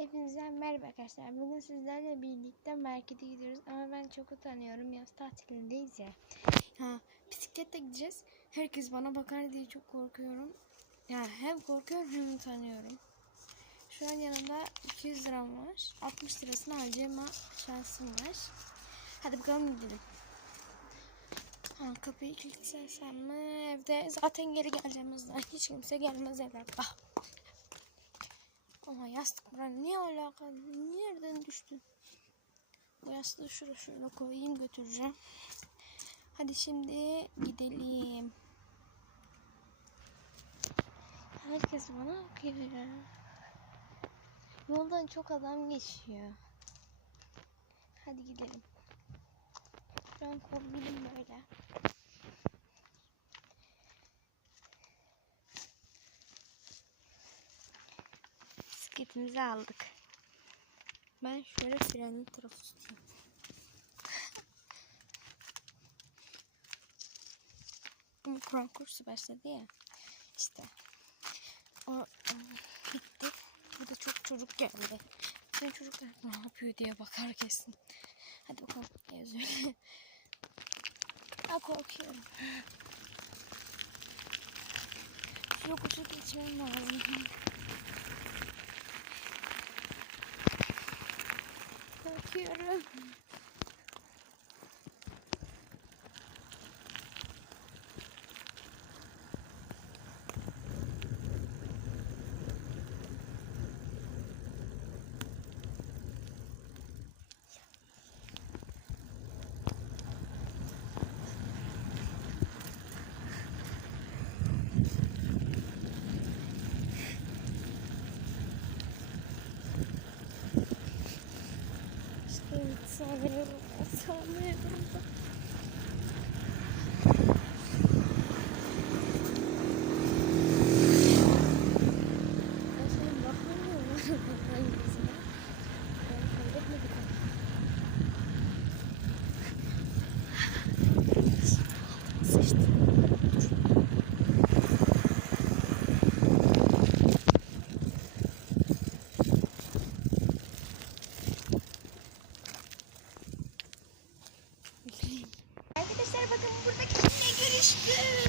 Hepinize merhaba arkadaşlar. Bugün sizlerle birlikte markete gidiyoruz ama ben çok utanıyorum. Yaz tatilindeyiz ya. Ha, bisikletle gideceğiz. Herkes bana bakar diye çok korkuyorum. Ya hem korkuyorum hem utanıyorum. Şu an yanımda 200 liram var. 60 lirasını harcayama şansım var. Hadi bakalım gidelim. Ha, kapıyı kilitlesem mi? Evde zaten geri geleceğimizden hiç kimse gelmez evde. Ah. Ama yastık buranın ne alaka? Nereden düştü? Bu yastığı şuraya şöyle koyayım götüreceğim. Hadi şimdi gidelim. Herkes bana bakıyor. Yoldan çok adam geçiyor. Hadi gidelim. Şu an korkudum böyle. Bisikletimizi aldık. Ben şöyle frenli tarafı tutayım. Ama Kur'an kursu başladı ya. İşte. O o bitti. Burada çok çocuk geldi. Bütün çocuklar ne yapıyor diye bakar kesin. Hadi bakalım. Yazıyor. Ha korkuyorum. Şu yokuşu geçmem lazım. computer самая рука, самая рука. Слышите? Yeah.